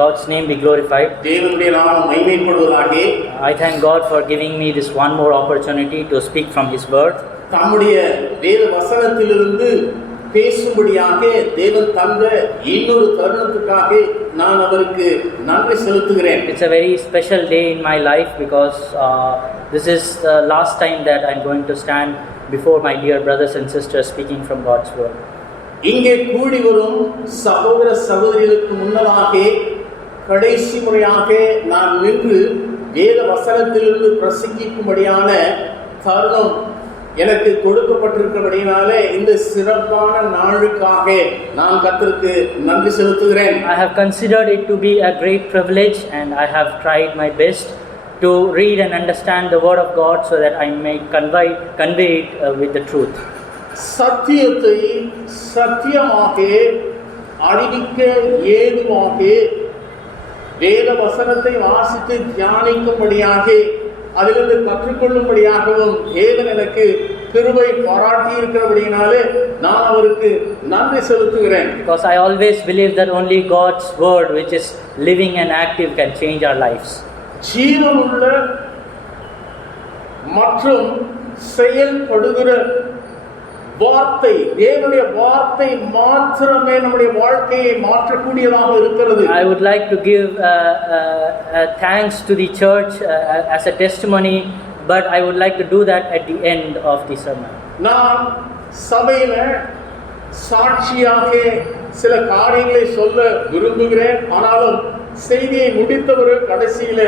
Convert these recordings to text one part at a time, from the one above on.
God's name be glorified. தேவனுடைய நாமம் மகிமைப்படுவதாக. I thank God for giving me this one more opportunity to speak from His word. தம்முடைய வேத வசனத்திலிருந்து பேசும்படியாக தேவன் தந்த இன்னொரு தருணத்துக்காக நான் அவருக்கு நன்றி செலுத்துகிறேன். It's a very special day in my life because this is the last time that I'm going to stand before my dear brothers and sisters speaking from God's word. இங்கே கூடி வரும் சகோதர சகோதரிகளுக்கு முன்னதாக கடைசி முறையாக நான் நின்று வேத வசனத்திலிருந்து பிரசங்கிக்கும்படியான தருணம் எனக்கு கொடுக்கப்பட்டிருக்கிறபடினாலே இந்த சிறப்பான நாளுக்காக நான் கர்த்தருக்கு நன்றி செலுத்துகிறேன். I have considered it to be a great privilege and I have tried my best to read and understand the word of God so that I may convey it with the truth. சத்தியத்தை சத்தியமாக அறிவிக்க ஏதுவாக வேத வசனத்தை வாசித்து தியானிக்கும்படியாக அதிலிருந்து கற்றுக்கொள்ளும்படியாகவும் தேவன் எனக்கு கிருபை பாராட்டி இருக்கிறபடினாலே நான் அவருக்கு நன்றி செலுத்துகிறேன். Because I always believe that only God's word, which is living and active, can change our lives. ஜீவனுள்ள மற்றும் செயல்படுகிற வார்த்தை, தேவனுடைய வார்த்தை மாத்திரமே நம்முடைய வாழ்க்கையை மாற்றக்கூடியதாக இருக்கிறது. I would like to give thanks to the church as a testimony, but I would like to do that at the end of the sermon. நான் சபையில சாட்சியாக சில காரியங்களை சொல்ல விரும்புகிறேன், ஆனாலும் செய்தியை முடித்தவர்கள் கடைசியில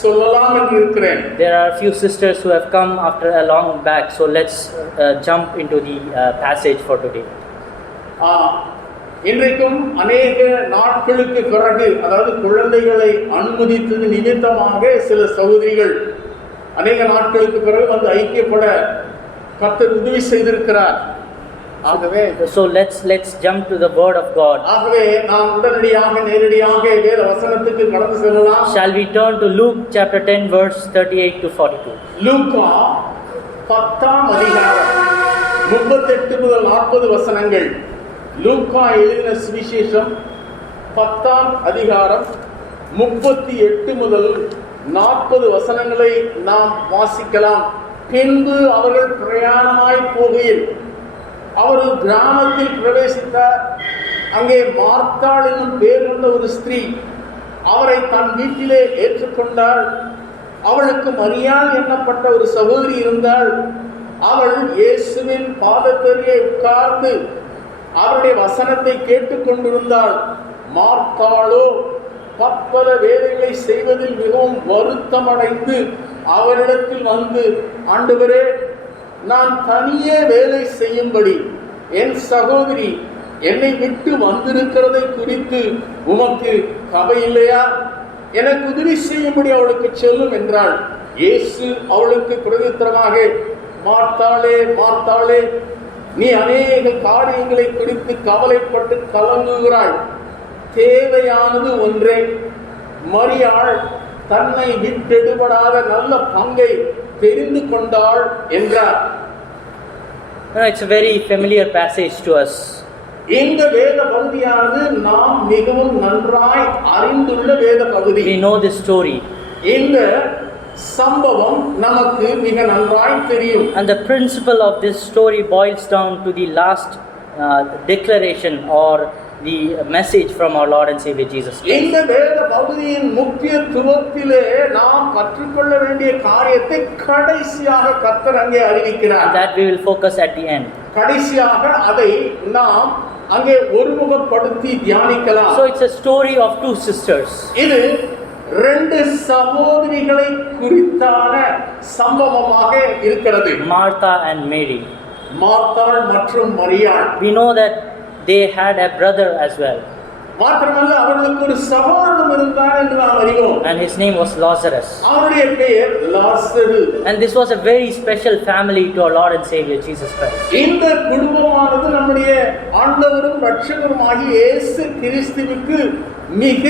சொல்லலாம் என்று இருக்கிறேன். There are a few sisters who have come after a long back, so let's jump into the passage for today. இன்றைக்கும் அநேக நாட்களுக்கு பிறகு, அதாவது குழந்தைகளை அனுமதித்தது நிமித்தமாக சில சகோதரிகள் அநேக நாட்களுக்கு பிறகு வந்து ஐக்கியப்பட கர்த்தர் உதவி செய்திருக்கிறார். ஆகவே so let's jump to the word of God. ஆகவே நாம் உடனடியாக நேரடியாக வேத வசனத்துக்கு கடந்து செல்லலாம். Shall we turn to Luke chapter 10 verse 38 to 42? லூக்கா 10ஆம் அதிகாரம் 38 முதல் 40 வசனங்கள். லூக்கா எழுதின சுவிசேஷம் 10ஆம் அதிகாரம் 38 முதல் 40 வசனங்களை நாம் வாசிக்கலாம். பின்பு அவர்கள் பிரயாணமாய் போகையில் அவர் ஒரு கிராமத்தில் பிரவேசித்தார். அங்கே மார்த்தாள் என்னும் பேர் கொண்ட ஒரு ஸ்திரீ அவரை தன் வீட்டிலே ஏற்றுக்கொண்டாள். அவளுக்கு மரியாள் எண்ணப்பட்ட ஒரு சகோதரி இருந்தாள். அவள் இயேசுவின் பாதத்தருகே உட்கார்ந்து அவருடைய வசனத்தை கேட்டுக்கொண்டிருந்தாள். மார்த்தாளோ பற்பல வேலைகளை செய்வதில் மிகவும் வருத்தமடைந்து அவரிடத்தில் வந்து, ஆண்டவரே, நான் தனியே வேலை செய்யும்படி என் சகோதரி என்னை விட்டு வந்திருக்கிறதை குறித்து உமக்கு கவலை இல்லையா? எனக்கு உதவி செய்யும்படி அவளுக்கு சொல்லும் என்றாள். இயேசு அவளுக்கு பிரதியுத்தரமாக, மார்த்தாளே, மார்த்தாளே, நீ அநேக காரியங்களை குறித்து கவலைப்பட்டு கலங்குகிறாள். தேவையானது ஒன்றே. மரியாள் தன்னை விட்டெடுபடாத நல்ல பங்கை தெரிந்து கொண்டாள் என்றார். It's a very familiar passage to us. இந்த வேத பகுதியானது நாம் மிகவும் நன்றாய் அறிந்துள்ள வேத பகுதி. We know this story. இந்த சம்பவம் நமக்கு மிக நன்றாய் தெரியும். And the principle of this story boils down to the last declaration or the message from our Lord and Savior Jesus Christ. இந்த வேத பகுதியின் முக்கியத்துவத்திலே நாம் கற்றுக்கொள்ள வேண்டிய காரியத்தை கடைசியாக கர்த்தர் அங்கே அறிவிக்கிறார். And that we will focus at the end. கடைசியாக அதை நாம் அங்கே ஒருமுகப்படுத்தி தியானிக்கலாம். So it's a story of two sisters. இது ரெண்டு சகோதரிகளை குறித்தான சம்பவமாக இருக்கிறது. Martha and Mary. மார்த்தாள் மற்றும் மரியாள். We know that they had a brother as well. மாத்திரமல்ல, அவர்களுக்கு ஒரு சகோதரன் இருந்தார் என்று நாம் அறிவோம். And his name was Lazarus. அவருடைய பெயர் லாசரு. And this was a very special family to our Lord and Savior Jesus Christ. இந்த குடும்பமானது நம்முடைய ஆண்டவரும் இரட்சகருமாகிய இயேசு கிறிஸ்துவுக்கு மிக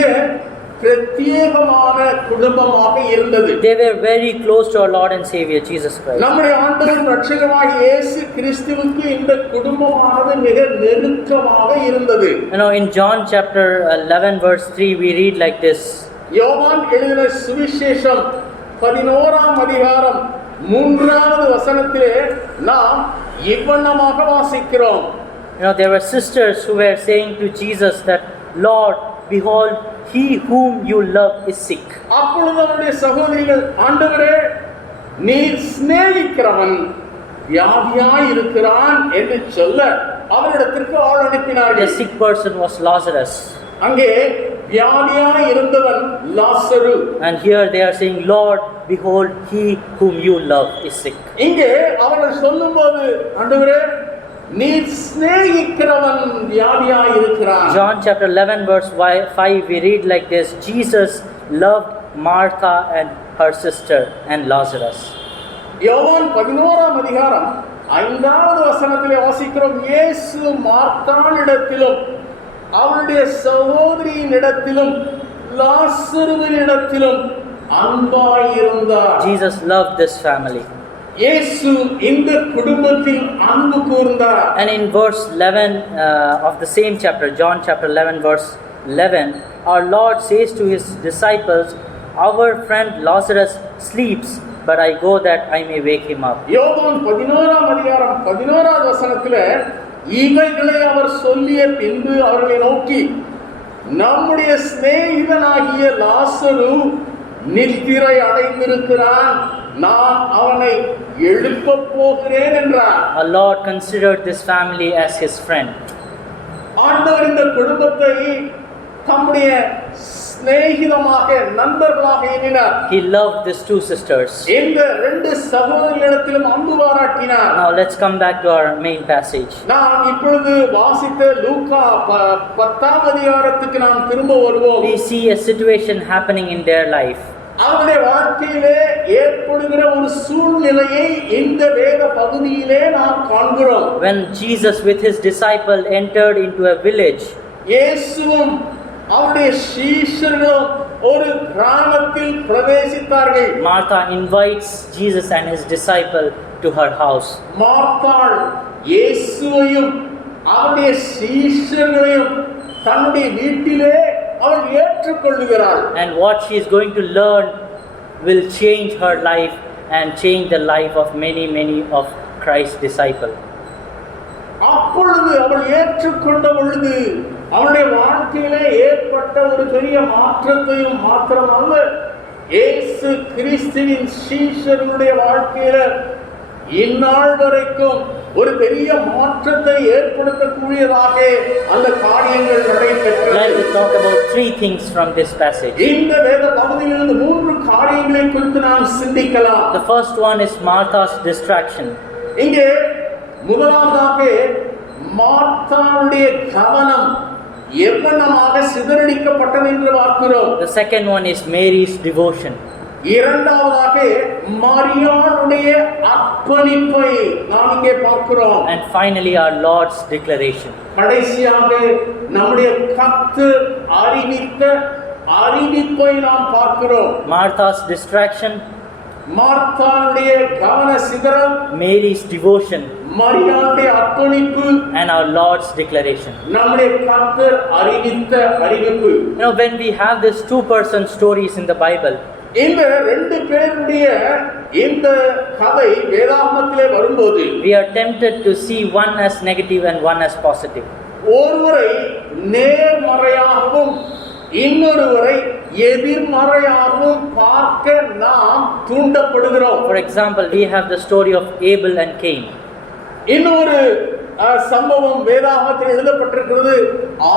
பிரத்யேகமான குடும்பமாக இருந்தது. They were very close to our Lord and Savior Jesus Christ. நம்முடைய ஆண்டவர் இரட்சகராகிய இயேசு கிறிஸ்துவுக்கு இந்த குடும்பமானது மிக நெருக்கமாக இருந்தது. In John chapter 11 verse 3 we read like this. யோவான் எழுதின சுவிசேஷம் 11ஆம் அதிகாரம் 3வது வசனத்திலே நாம் இவ்வண்ணமாக வாசிக்கிறோம். There were sisters who were saying to Jesus that, Lord, behold, he whom you love is sick. அப்பொழுது அவருடைய சகோதரிகள், ஆண்டவரே, நீர் சிநேகிக்கிறவன் வியாதியாய் இருக்கிறான் என்று சொல்ல அவரிடத்திற்கு ஆள் அனுப்பினார்கள். The sick person was Lazarus. அங்கே வியாதியாய் இருந்தவன் லாசரு. And here they are saying, Lord, behold, he whom you love is sick. இங்கே அவர்கள் சொல்லும்போது, ஆண்டவரே, நீர் சிநேகிக்கிறவன் வியாதியாய் இருக்கிறான். John chapter 11 verse 5 we read like this. Jesus loved Martha and her sister and Lazarus. யோவான் 11ஆம் அதிகாரம் 5வது வசனத்திலே வாசிக்கிறோம், இயேசு மார்த்தாளிடத்திலும் அவருடைய சகோதரியினிடத்திலும் லாசருவினிடத்திலும் அன்பாய் இருந்தார். Jesus loved this family. இயேசு இந்த குடும்பத்தில் அன்பு கூர்ந்தார். And in verse 11 of the same chapter, John chapter 11 verse 11, our Lord says to his disciples, our friend Lazarus sleeps, but I go that I may wake him up. யோவான் 11ஆம் அதிகாரம் 11வது வசனத்திலே இவைகளை அவர் சொல்லிய பின்பு அவர்களை நோக்கி, நம்முடைய சிநேகிதனாகிய லாசரு நித்திரை அடைந்திருக்கிறான், நான் அவனை எழுப்பப் போகிறேன் என்றார். Our Lord considered this family as his friend. ஆண்டவர் இந்த குடும்பத்தை தம்முடைய சிநேகிதமாக நண்பர்களாக எண்ணினார். He loved these two sisters. இந்த ரெண்டு சகோதரிகளிடத்திலும் அன்பு பாராட்டினார். Now let's come back to our main passage. நாம் இப்பொழுது வாசித்த லூக்கா 10ஆம் அதிகாரத்துக்கு நாம் திரும்ப வருவோம். We see a situation happening in their life. அவருடைய வாழ்க்கையிலே ஏற்படுகிற ஒரு சூழ்நிலையை இந்த வேத பகுதியிலே நாம் காண்கிறோம். When Jesus with his disciple entered into a village, இயேசுவும் அவருடைய சீஷர்களும் ஒரு கிராமத்தில் பிரவேசித்தார்கள். Martha invites Jesus and his disciple to her house. மார்த்தாள் இயேசுவையும் அவருடைய சீஷர்களையும் தன்னுடைய வீட்டிலே அவள் ஏற்றுக்கொள்கிறாள். And what she is going to learn will change her life and change the life of many of Christ's disciples. அப்பொழுது அவள் ஏற்றுக்கொண்ட பொழுது அவளுடைய வாழ்க்கையிலே ஏற்பட்ட ஒரு பெரிய மாற்றத்தையும் மாத்திரமல்ல, இயேசு கிறிஸ்துவின் சீஷர்களுடைய வாழ்க்கையில இந்நாள் வரைக்கும் ஒரு பெரிய மாற்றத்தை ஏற்படுத்தக்கூடியதாக அந்த காரியங்கள் நடைபெற்றன. Let us talk about three things from this passage. இந்த வேத பகுதியிலிருந்து 3 காரியங்களை குறித்து நாம் சிந்திக்கலாம். The first one is Martha's distraction. இங்கே முதலாவதாக மார்த்தாளுடைய கவனம் எவ்வளவாக சிதறடிக்கப்பட்டது என்று பார்க்கிறோம். The second one is Mary's devotion. இரண்டாவதாக மரியாளுடைய அர்ப்பணிப்பை நாம் இங்கே பார்க்கிறோம். And finally our Lord's declaration. கடைசியாக நம்முடைய கர்த்தர் அறிவித்த அறிவிப்பை நாம் பார்க்கிறோம். Martha's distraction, மார்த்தாளுடைய கவன சிதறல், Mary's devotion, மரியாளுடைய அர்ப்பணிப்பு, and our Lord's declaration. நம்முடைய கர்த்தர் அறிவித்த அறிவிப்பு. When we have these two-person stories in the Bible, இந்த 2 பேருடைய இந்த கதை வேதாகமத்திலே வரும்போது we are tempted to see one as negative and one as positive. ஒருவரை நேர்மறையாகவும் இன்னொருவரை எதிர்மறையாகவும் பார்க்க நாம் தூண்டப்படுகிறோம். For example, we have the story of Abel and Cain. இன்னொரு சம்பவம் வேதாகமத்தில் எழுதப்பட்டிருக்கிறது,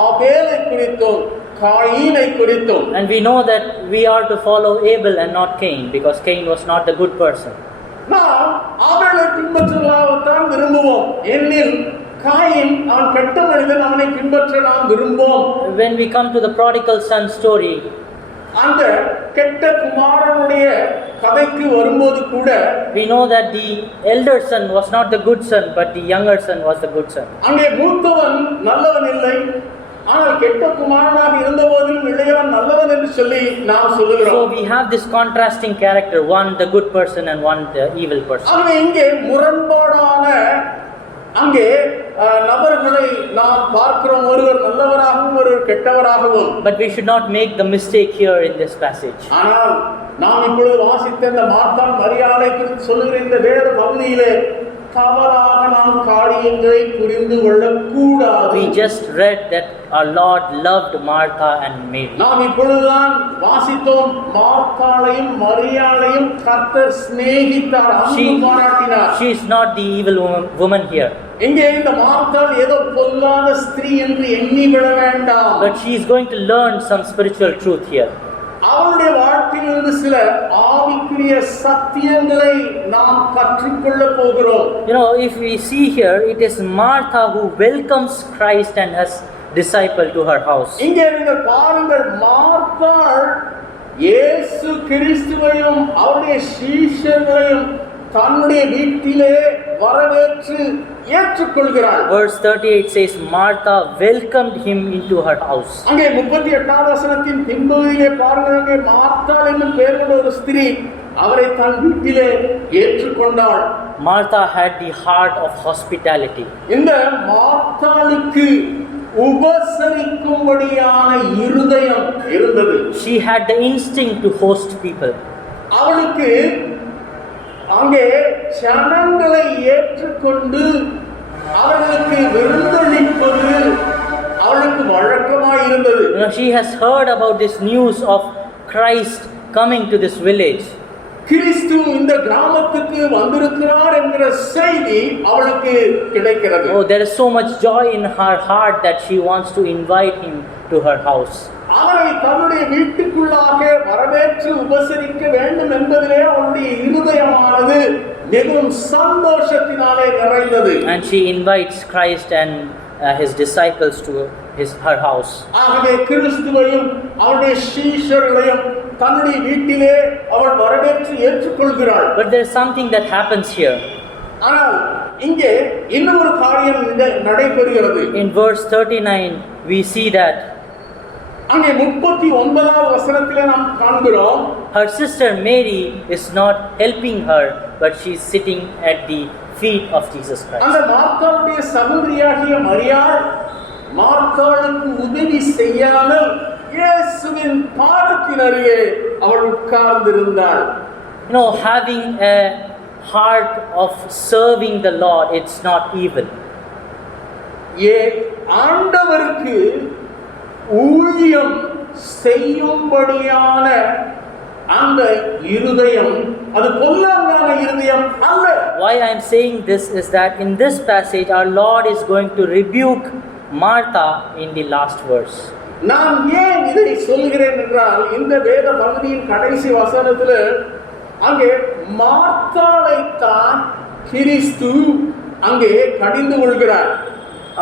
ஆபேலை குறித்தும் காயினை குறித்தும். And we know that we are to follow Abel and not Cain, because Cain was not the good person. நாம் ஆபேலை பின்பற்றுவதாகத்தான் விரும்புவோம். ஏனெனில் காயின் அவன் கெட்ட மனிதன், அவனை பின்பற்ற நாம் விரும்புவோம். When we come to the prodigal son story, அந்த கெட்ட குமாரனுடைய கதைக்கு வரும்போது கூட we know that the elder son was not the good son, but the younger son was the good son. அங்கே மூத்தவன் நல்லவன் இல்லை, ஆனால் கெட்ட குமாரனாக இருந்தபோதிலும் இளையவன் நல்லவன் என்று சொல்லி நாம் So சொல்லுகிறோம். we have this contrasting character, one the good person and one the evil person. ஆகவே இங்கே முரண்பாடான அங்கே நபர்களை நாம் பார்க்கிறோம், ஒருவர் நல்லவராகவும் ஒருவர் கெட்டவராகவும். But we should not make the mistake here in this passage. ஆனால் நாம் இப்பொழுது வாசித்த இந்த மார்த்தாள் மரியாதை குறித்து சொல்லுகிற இந்த வேத பகுதியிலே தவறாக நாம் காரியங்களை புரிந்து கொள்ளக்கூடாது. We just read that our Lord loved Martha and Mary. நாம் இப்பொழுதுதான் வாசித்தோம், மார்த்தாளையும் மரியாளையும் கர்த்தர் சிநேகித்தார், அன்பு பாராட்டினார். She is not the evil woman here. இங்கே இந்த மார்த்தாள் ஏதோ பொல்லாத ஸ்திரீ என்று எண்ணி விட வேண்டாம். But she is going to learn some spiritual truth here. அவருடைய வாழ்க்கையிலிருந்து சில ஆவிக்குரிய சத்தியங்களை நாம் கற்றுக்கொள்ள போகிறோம். You know, if we see here, it is Martha who welcomes Christ and his disciple to her house. இங்கே நீங்கள் பாருங்கள், மார்த்தாள் இயேசு கிறிஸ்துவையும் அவருடைய சீஷர்களையும் தன்னுடைய வீட்டிலே வரவேற்று ஏற்றுக்கொள்கிறாள். Verse 38 says Martha welcomed him into her house. அங்கே 38வது வசனத்தின் பின்பகுதியிலே பாருங்கள், அங்கே மார்த்தாள் என்னும் பெயர் கொண்ட ஒரு ஸ்திரீ அவரை தன் வீட்டிலே ஏற்றுக்கொண்டாள். Martha had the heart of hospitality. இந்த மார்த்தாளுக்கு உபசரிக்கும்படியான இருதயம் இருந்தது. She had the instinct to host people. அவளுக்கு அங்கே ஜனங்களை ஏற்றுக்கொண்டு அவர்களுக்கு விருந்தளிப்பது அவளுக்கு வழக்கமாய் இருந்தது. You know, she has heard about this news of Christ coming to this village. கிறிஸ்து இந்த கிராமத்துக்கு வந்திருக்கிறார் என்கிற செய்தி அவளுக்கு கிடைக்கிறது. Oh, there is so much joy in her heart that she wants to invite him to her house. அவரை தன்னுடைய வீட்டுக்குள்ளாக வரவேற்று உபசரிக்க வேண்டும் என்பதிலே அவளுடைய இருதயமானது மிகவும் சந்தோஷத்தினாலே நிறைந்தது. And she invites Christ and his disciples to her house. ஆகவே கிறிஸ்துவையும் அவருடைய சீஷர்களையும் தன்னுடைய வீட்டிலே அவள் வரவேற்று ஏற்றுக்கொள்கிறாள். But there is something that happens here. ஆனால் இங்கே இன்னொரு காரியம் நடைபெறுகிறது. In verse 39 we see that அங்கே 39வது வசனத்திலே நாம் காண்கிறோம், her sister Mary is not helping her, but she is sitting at the feet of Jesus அந்த Christ. மார்த்தாளுடைய சகோதரியாகிய மரியாள் மார்த்தாளுக்கு உதவி செய்யாமல் இயேசுவின் பாதத்தின் அருகே அவள் உட்கார்ந்திருந்தாள். You know, having a heart of serving the Lord, it's not evil. ஆண்டவருக்கு ஊழியம் செய்யும்படியான அந்த இருதயம் அது பொல்லாங்கான இருதயம் அல்ல. Why I am saying this is that in this passage our Lord is going to rebuke Martha in the last verse. நான் ஏன் இதை சொல்கிறேன் என்றால், இந்த வேத பகுதியின் கடைசி வசனத்தில் அங்கே மார்த்தாளை தான் கிறிஸ்து அங்கே கடிந்து கொள்கிறார்.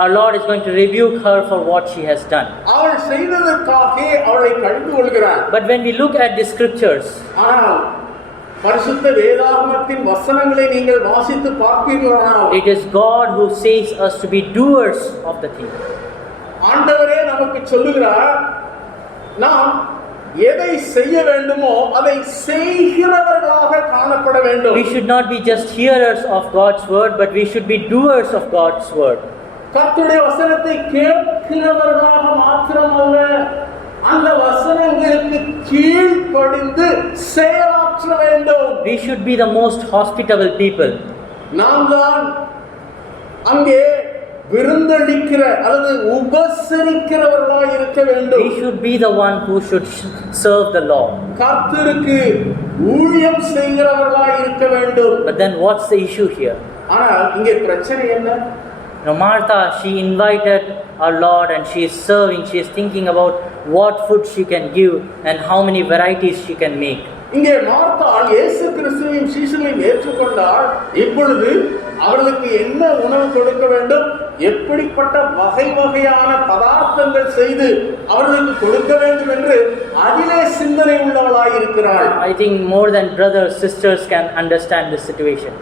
Our Lord is going to rebuke her for what she has done. அவள் செய்ததற்காக அவளை கடிந்து கொள்கிறார். But when we look at the scriptures, ஆனால் பரிசுத்த வேதாகமத்தின் வசனங்களை நீங்கள் வாசித்து பார்ப்பீர்களானால், it is God who says us to be doers of the thing. ஆண்டவரே நமக்கு சொல்லுகிறார், நாம் எதை செய்ய வேண்டுமோ அதை செய்கிறவர்களாக காணப்பட வேண்டும். We should not be just hearers of God's word, but we should be doers of God's word. கர்த்தருடைய வசனத்தை கேட்கிறவர்களாக மாத்திரமல்ல, அந்த வசனங்களுக்கு கீழ்ப்படிந்து செயலாற்ற வேண்டும். We should be the most hospitable people. நாம் தான் அங்கே விருந்தளிக்கிற அல்லது உபசரிக்கிறவர்களாக இருக்க வேண்டும். We should be the one who should serve the Lord. கர்த்தருக்கு ஊழியம் செய்கிறவர்களாக இருக்க வேண்டும். But then what's the issue here? ஆனால் இங்கே பிரச்சனை என்ன? Now Martha, she invited our Lord and she is serving. She is thinking about what food she can give and how many varieties she can make. இங்கே மார்த்தாள் இயேசு கிறிஸ்துவின் சீஷர்களையும் ஏற்றுக்கொண்டால் இப்பொழுது அவர்களுக்கு என்ன உணவு கொடுக்க வேண்டும், எப்படிப்பட்ட வகை வகையான பதார்த்தங்கள் செய்து அவர்களுக்கு கொடுக்க வேண்டும் என்று அதிலே சிந்தனை உள்ளவளாய் இருக்கிறாள். I think more than brothers, sisters can understand this situation.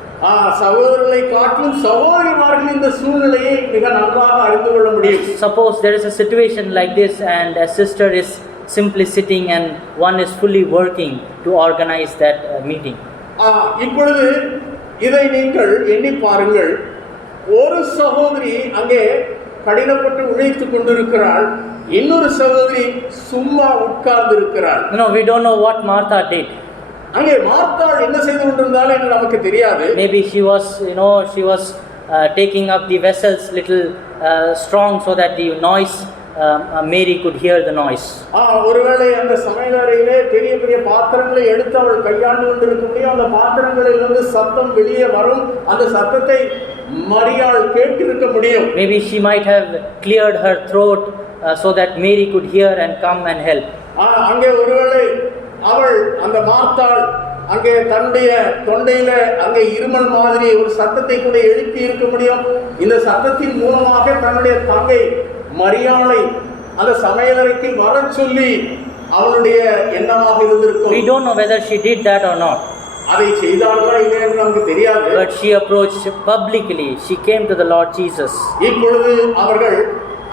சகோதரர்களை காட்டிலும் சகோதரிமார்கள் இந்த சூழ்நிலையை மிக நன்றாக அறிந்து கொள்ள முடியும். Suppose there is a situation like this and a sister is simply sitting and one is fully working to organize that meeting. இப்பொழுது இதை நீங்கள் எண்ணி பாருங்கள். ஒரு சகோதரி அங்கே கடினப்பட்டு உழைத்துக் கொண்டிருக்கிறாள், இன்னொரு சகோதரி சும்மா உட்கார்ந்து இருக்கிறாள். We don't know what Martha did. அங்கே மார்த்தாள் என்ன செய்து கொண்டிருந்தாள் என்று நமக்கு தெரியாது. Maybe she was taking up the vessels little strong so that the noise Mary could hear the noise. ஒருவேளை அந்த சமையலறையிலே பெரிய பெரிய பாத்திரங்களை எடுத்து அவள் கையாண்டு கொண்டிருக்கக்கூடிய அந்த பாத்திரங்களிலிருந்து சத்தம் வெளியே வரும், அந்த சத்தத்தை மரியாள் கேட்டிருக்க முடியும். Maybe she might have cleared her throat so that Mary could hear and come and help. அங்கே ஒருவேளை அவள் அந்த மார்த்தாள் அங்கே தன்னுடைய தொண்டையில அங்கே இருமல் மாதிரி ஒரு சத்தத்தை கூட எழுப்பி இருக்க முடியும். இந்த சத்தத்தின் மூலமாக தன்னுடைய தங்கை மரியாளை அந்த சமையலறைக்கு வர சொல்லி அவளுடைய எண்ணமாக இருந்திருக்கும். We don't know whether she did that or not. அதை செய்தார்களா இல்லையா என்று நமக்கு தெரியாது. But she approached publicly. She came to the Lord Jesus. இப்பொழுது அவர்கள்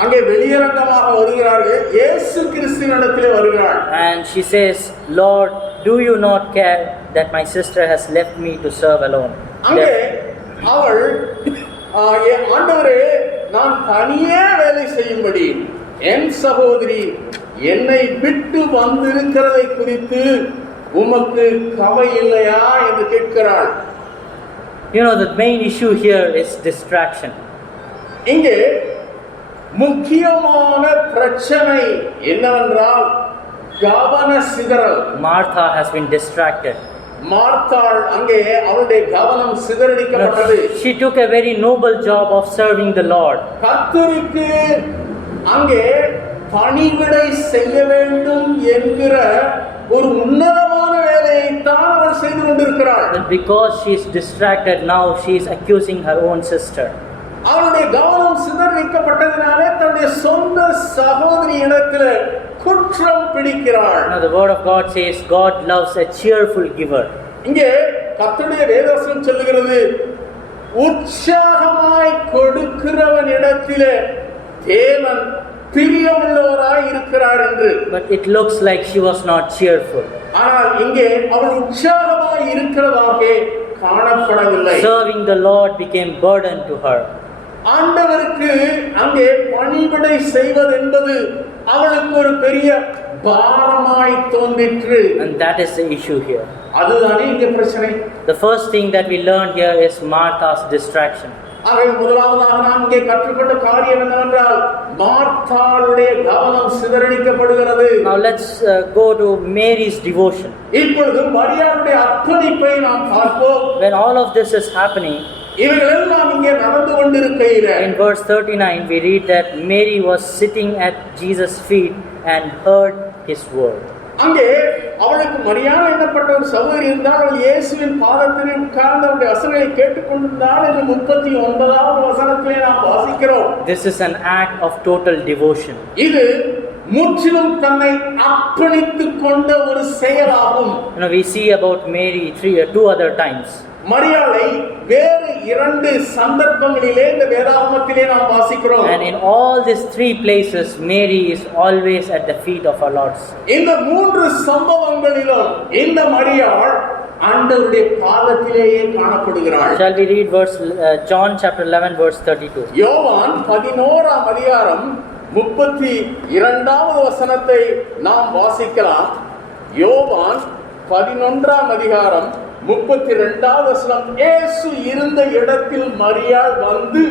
அங்கே வெளியரங்கமாக வருகிறார்கள், இயேசு கிறிஸ்துவினிடத்திலே வருகிறாள். And she says, Lord, do you not care that my sister has left me to serve alone? அங்கே அவள் ஆண்டவரே, நான் தனியே வேலை செய்யும்படி என் சகோதரி என்னை விட்டு வந்திருக்கிறதை குறித்து உமக்கு கவலை இல்லையா என்று கேட்கிறாள். The main issue here is distraction. இங்கே முக்கியமான பிரச்சனை என்னவென்றால் கவன சிதறல். Martha has been distracted. மார்த்தாள் அங்கே அவளுடைய கவனம் சிதறடிக்கப்பட்டது. She took a very noble job of serving the Lord. கர்த்தருக்கு அங்கே பணிவிடை செய்ய வேண்டும் என்கிற ஒரு உன்னதமான வேலையை தான் அவள் செய்து கொண்டிருக்கிறாள். But because she is distracted now, she is accusing her own sister. அவளுடைய கவனம் சிதறடிக்கப்பட்டதினாலே தன்னுடைய சொந்த சகோதரி இடத்தில் குற்றம் பிடிக்கிறாள். Now the word of God says God loves a cheerful giver. இங்கே கர்த்தருடைய வேதவசனம் சொல்லுகிறது, உற்சாகமாய் கொடுக்கிறவன் இடத்திலே தேவன் பிரியமுள்ளவராய் இருக்கிறார் என்று. But it looks like she was not cheerful. ஆனால் இங்கே அவள் உற்சாகமாய் இருக்கிறதாக காணப்படவில்லை. Serving the Lord became burden to her. ஆண்டவருக்கு அங்கே பணிவிடை செய்வது என்பது அவளுக்கு ஒரு பெரிய பாரமாய் தோன்றிற்று. And that is the issue here. அதுதானே இங்கே பிரச்சனை. The first thing that we learned here is Martha's distraction. ஆகவே முதலாவதாக நாம் இங்கே கற்றுக்கொண்ட காரியம் என்னவென்றால் மார்த்தாளுடைய கவனம் சிதறடிக்கப்படுகிறது. Now let's go to Mary's devotion. இப்பொழுது மரியாளுடைய அர்ப்பணிப்பை நாம் பார்ப்போம். When all of this is happening, இவைகளெல்லாம் இங்கே நடந்து கொண்டிருக்கையிலே in verse 39 we read that Mary was sitting at Jesus' feet and heard his word. அங்கே அவளுக்கு மரியாள் என்னப்பட்ட ஒரு சகோதரி இருந்தால் அவள் இயேசுவின் பாதத்தில் உட்கார்ந்து அவருடைய வசனங்களை கேட்டுக்கொண்டிருந்தாள் என்று 39வது வசனத்திலே நாம் வாசிக்கிறோம். This is an act of total devotion. இது முற்றிலும் தன்னை அர்ப்பணித்துக் கொண்ட ஒரு செயலாகும். We see about Mary two other times. மரியாளை வேறு 2 சந்தர்ப்பங்களிலே இந்த வேதாகமத்திலே நாம் வாசிக்கிறோம். And in all these 3 places Mary is always at the feet of our Lord. இந்த 3 சம்பவங்களிலும் இந்த மரியாள் ஆண்டவருடைய பாதத்திலேயே காணப்படுகிறாள். Shall we read John chapter 11 verse 32? யோவான் 11ஆம் அதிகாரம் 32வது வசனத்தை நாம் வாசிக்கலாம். யோவான் 11ஆம் அதிகாரம் 32வது வசனம். இயேசு இருந்த இடத்தில் மரியாள் வந்து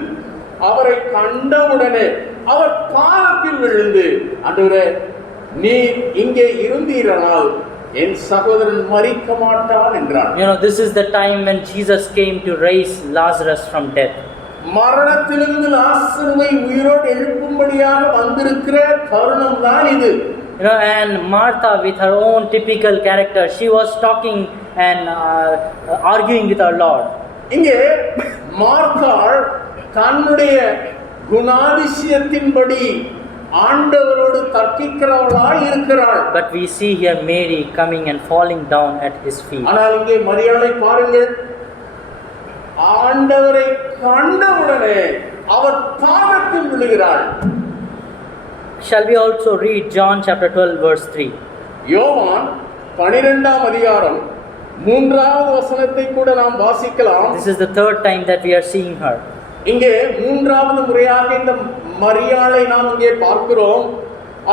அவரை கண்டவுடனே அவர் பாதத்தில் விழுந்து, ஆண்டவரே, நீர் இங்கே இருந்தீரானால் என் சகோதரன் மரிக்க மாட்டான் என்றார். This is the time when Jesus came to raise Lazarus from death. மரணத்திலிருந்து லாசருவை உயிரோடு எழுப்பும்படியாக வந்திருக்கிற தருணம் தான் இது. And Martha, with her own typical character, she was talking and arguing with our Lord. இங்கே மார்த்தாள் தன்னுடைய குணாதிசயத்தின்படி ஆண்டவரோடு தர்க்கிக்கிறவளாய் இருக்கிறாள். But we see here Mary coming and falling down at his feet. ஆனால் இங்கே மரியாளை பாருங்கள், ஆண்டவரை கண்டவுடனே அவர் பாதத்தில் விழுகிறாள். Shall we also read John chapter 12 verse 3? யோவான் 12ஆம் அதிகாரம் 3வது வசனத்தை கூட நாம் வாசிக்கலாம். This is the third time that we are seeing her. இங்கே 3வது முறையாக இந்த மரியாளை நாம் இங்கே பார்க்கிறோம்.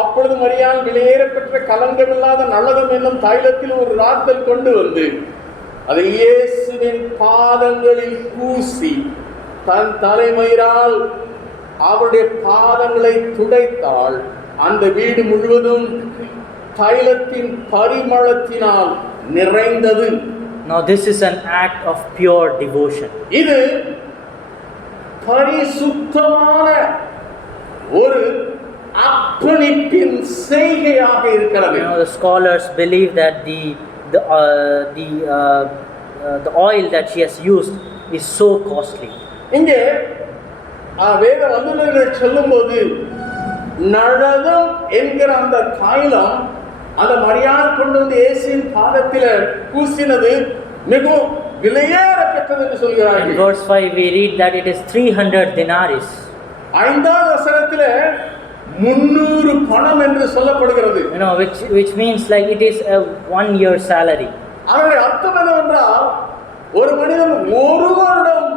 அப்பொழுது மரியாள் விலையேறப்பெற்ற கலங்கமில்லாத நல்லதம் என்னும் தைலத்தில் ஒரு ராத்தல் கொண்டு வந்து அதை இயேசுவின் பாதங்களில் பூசி தன் தலைமயிரால் அவருடைய பாதங்களை துடைத்தாள். அந்த வீடு முழுவதும் தைலத்தின் பரிமளத்தினால் நிறைந்தது. Now this is an act of pure devotion. இது பரிசுத்தமான ஒரு அர்ப்பணிப்பின் செய்கையாக இருக்கிறது. The scholars believe that the oil that she has used is so costly. இங்கே வேத வல்லுநர்கள் சொல்லும்போது நடனம் என்கிற அந்த தைலம் அந்த மரியாள் கொண்டு வந்து இயேசுவின் பாதத்தில் பூசினது மிகவும் விலையேறப்பட்டது என்று சொல்கிறார்கள். In verse 5 we read that it is 300 denarii. 5வது வசனத்திலே 300 பணம் என்று சொல்லப்படுகிறது. Which means like it is a 1 year salary. அதனுடைய அர்த்தம் என்னவென்றால் ஒரு மனிதன் ஒரு வருடம்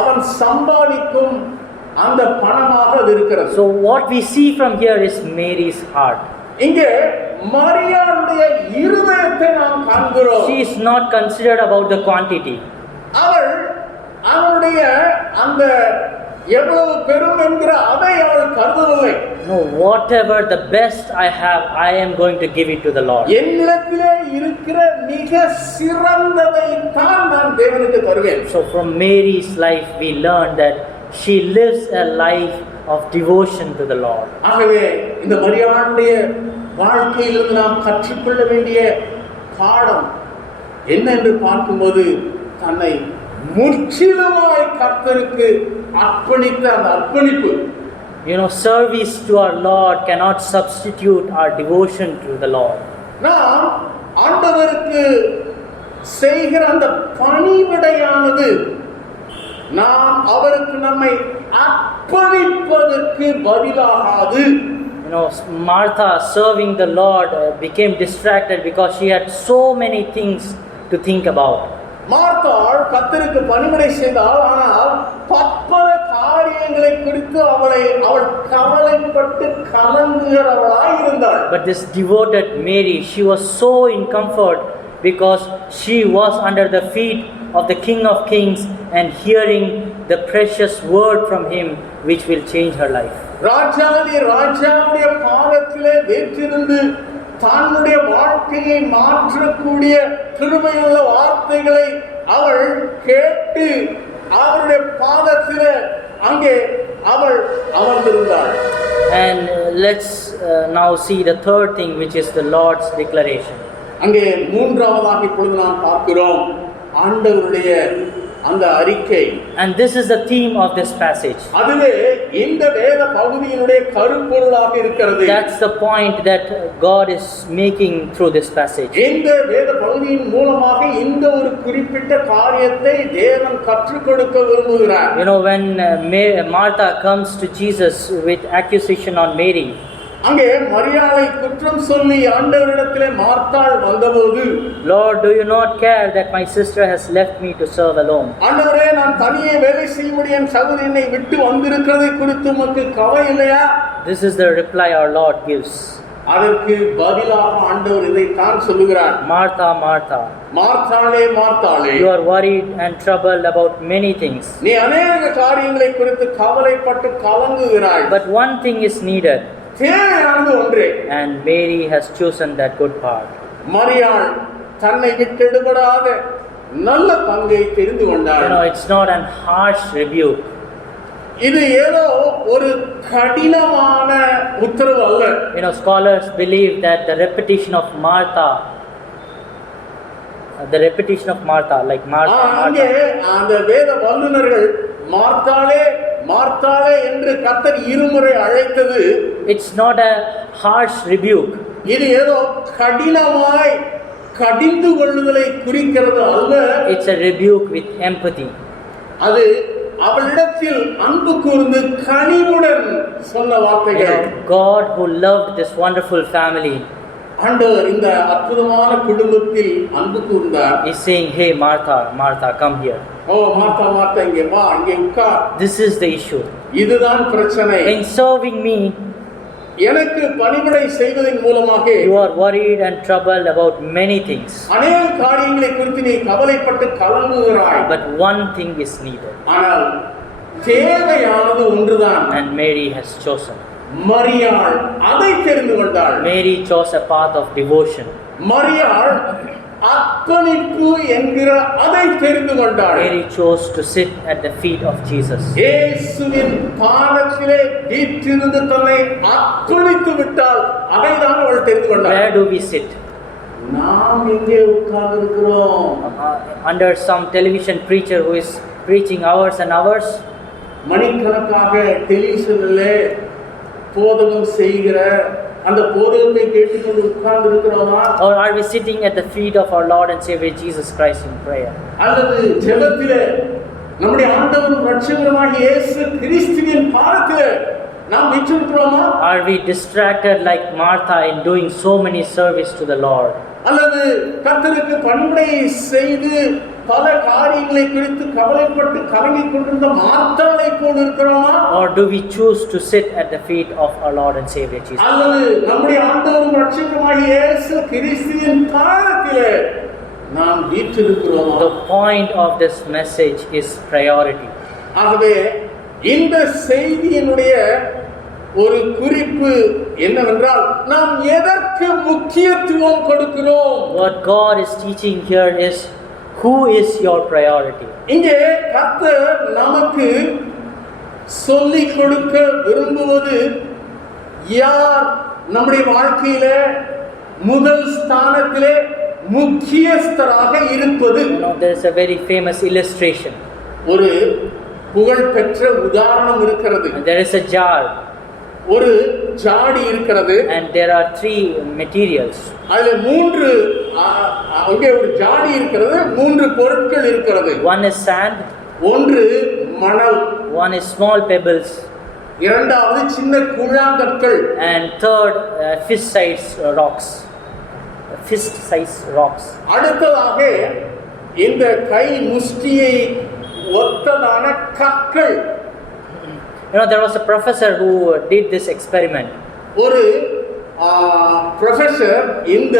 அவன் சம்பாதிக்கும் அந்த பணமாக அது இருக்கிறது. So what we see from here is Mary's heart. இங்கே மரியாளுடைய இருதயத்தை நாம் காண்கிறோம். She is not considered about the quantity. அவளுடைய அந்த எவ்வளவு பெரும் என்கிற அதை அவள் கருதவில்லை. No, whatever the best I have, I am going to give it to the Lord. என்னிடத்திலே இருக்கிற மிக சிறந்ததை தான் நான் தேவனுக்கு தருவேன். So from Mary's life we learn that she lives a life of devotion to the Lord. ஆகவே இந்த மரியாளுடைய வாழ்க்கையிலிருந்து நாம் கற்றுக்கொள்ள வேண்டிய பாடம் என்ன என்று பார்க்கும்போது தன்னை முற்றிலுமாய் கர்த்தருக்கு அர்ப்பணித்த அந்த அர்ப்பணிப்பு. Service to our Lord cannot substitute our devotion to the Lord. நாம் ஆண்டவருக்கு செய்கிற அந்த பணிவிடையானது நாம் அவருக்கு நம்மை அர்ப்பணிப்பதற்கு பதிலாகாது. Martha serving the Lord became distracted because she had so many things to think about. மார்த்தாள் கர்த்தருக்கு பணிவிடை செய்தாள், ஆனால் பற்பல காரியங்களை குறித்து அவள் கவலைப்பட்டு கலங்குகிறவளாய் இருந்தாள். But this devoted Mary, she was so in comfort because she was under the feet of the King of Kings and hearing the precious word from him which will change her life. ராஜாவுடைய பாதத்திலே வீற்றிருந்து தன்னுடைய வாழ்க்கையை மாற்றக்கூடிய கிருபையுள்ள வார்த்தைகளை அவள் கேட்டு அவருடைய பாதத்திலே அங்கே அவள் அமர்ந்திருந்தாள். And let's now see the third thing, which is the Lord's declaration. அங்கே மூன்றாவதாக இப்பொழுது நாம் பார்க்கிறோம் ஆண்டவருடைய அந்த அறிக்கை. And this is the theme of this passage. அதுவே இந்த வேத பகுதியினுடைய கருப்பொருளாக இருக்கிறது. That's the point that God is making through this passage. இந்த வேத பகுதியின் மூலமாக இந்த ஒரு குறிப்பிட்ட காரியத்தை தேவன் கற்றுக் கொடுக்க விரும்புகிறார். When Martha comes to Jesus with accusation on Mary, அங்கே மரியாளை குற்றம் சொல்லி ஆண்டவரிடத்திலே மார்த்தாள் வந்தபோது, Lord, do you not care that my sister has left me to serve alone? ஆண்டவரே, நான் தனியே வேலை செய்யும்படி என் சகோதரி என்னை விட்டு வந்திருக்கிறதை குறித்து உமக்கு கவலை இல்லையா? This is the reply our Lord gives. அதற்கு பதிலாக ஆண்டவர் இதைத்தான் சொல்லுகிறார். Martha, Martha, மார்த்தாளே, மார்த்தாளே, you are worried and troubled about many things. நீ अनेक காரியங்களை குறித்து கவலைப்பட்டு கலங்குகிறாய். But one thing is needed. தேவையானது ஒன்றே. And Mary has chosen that good part. மரியாள் தன்னை விட்டெடுபடாத நல்ல பங்கை தெரிந்து கொண்டாள். It's not an harsh rebuke. இது ஏதோ ஒரு கடினமான உத்தரவு அல்ல. Scholars believe that the repetition of Martha, like Martha, அங்கே அந்த வேத வல்லுநர்கள் மார்த்தாளே, மார்த்தாளே என்று கர்த்தர் இருமுறை அழைத்தது it's not a harsh rebuke. இது ஏதோ கடினமாய் கடிந்து கொள்ளுதலை குறிக்கிறது அல்ல. It's a rebuke with empathy. அது அவளிடத்தில் அன்பு கூர்ந்து கனிவுடன் சொன்ன வார்த்தைகள். God who loved this wonderful family, ஆண்டவர் இந்த அற்புதமான குடும்பத்தில் அன்பு கூர்ந்தார். is saying, hey Martha, Martha, come here. ஓ மார்த்தா, மார்த்தா, இங்கே வா, இங்கே உட்கார். This is the issue. இதுதான் பிரச்சனை. In serving me, எனக்கு பணிவிடை செய்வதன் மூலமாக you are worried and troubled about many things. அநேக காரியங்களை குறித்து நீ கவலைப்பட்டு கலங்குகிறாய். But one thing is needed. ஆனால் தேவையானது ஒன்றுதான். And Mary has chosen. மரியாள் அதை தெரிந்து கொண்டாள். Mary chose a path of devotion. மரியாள் அர்ப்பணிப்பு என்கிற அதை தெரிந்து கொண்டாள். Mary chose to sit at the feet of Jesus. இயேசுவின் பாதத்திலே வீற்றிருந்து தன்னை அர்ப்பணித்து விட்டாள். அதைதான் அவள் தெரிந்து கொண்டாள். Where do we sit? நாம் எங்கே உட்கார்ந்து இருக்கிறோம்? Under some television preacher who is preaching hours and hours? மணிக்கணக்காக டெலிவிஷனில் போதகம் செய்கிற அந்த போதகத்தை கேட்டுக்கொண்டு உட்கார்ந்து இருக்கிறோமா? Or are we sitting at the feet of our Lord and Savior Jesus Christ in prayer? அல்லது ஜெபத்திலே நம்முடைய ஆண்டவரும் இரட்சகருமாகிய இயேசு கிறிஸ்துவின் பாதத்திலே நாம் வீற்றிருக்கிறோமா? Are we distracted like Martha in doing so many service to the Lord? அல்லது கர்த்தருக்கு பணிவிடை செய்து பல காரியங்களை குறித்து கவலைப்பட்டு கலங்கிக் கொண்டிருந்த மார்த்தாளை போல் இருக்கிறோமா? Or do we choose to sit at the feet of our Lord and Savior Jesus? அல்லது நம்முடைய ஆண்டவரும் இரட்சகருமாகிய இயேசு கிறிஸ்துவின் பாதத்திலே நாம் வீற்றிருக்கிறோமா? The point of this message is priority. ஆகவே இந்த செய்தியினுடைய ஒரு குறிப்பு என்னவென்றால் நாம் எதற்கு முக்கியத்துவம் கொடுக்கிறோம்? What God is teaching here is, who is your priority? இங்கே கர்த்தர் நமக்கு சொல்லிக் கொடுக்க விரும்புவது யார் நம்முடைய வாழ்க்கையில முதல் ஸ்தானத்திலே முக்கியஸ்தராக இருப்பது. There is a very famous illustration. ஒரு புகழ்பெற்ற உதாரணம் இருக்கிறது. There is a jar. ஒரு ஜாடி இருக்கிறது. And there are three materials. அதுல மூன்று அங்கே ஒரு ஜாடி இருக்கிறது. மூன்று பொருட்கள் இருக்கிறது. One is sand. ஒன்று மணல். One is small pebbles. இரண்டாவது சின்ன கூழாங்கற்கள். And third, fist size rocks. Fist size rocks. அடுத்ததாக இந்த கை முஷ்டியை ஒத்ததான கற்கள். There was a professor who did this experiment. ஒரு professor இந்த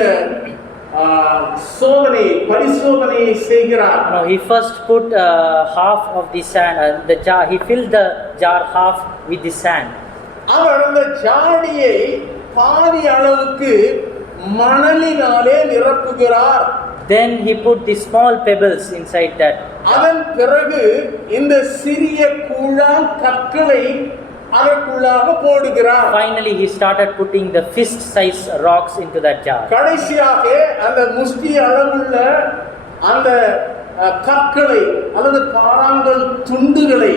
பரிசோதனையை செய்கிறார். He first put half of the sand, the jar. He filled the jar half with the sand. அவர் அந்த ஜாடியை பாதி அளவுக்கு மணலினாலே நிரப்புகிறார். Then he put the small pebbles inside that. அதன் பிறகு இந்த சிறிய கூழாங் கற்களை அதற்குள்ளாக போடுகிறார். Finally he started putting the fist size rocks into that jar. கடைசியாக அந்த முஷ்டி அளவுள்ள அந்த கற்களை அல்லது பாறாங்கல் துண்டுகளை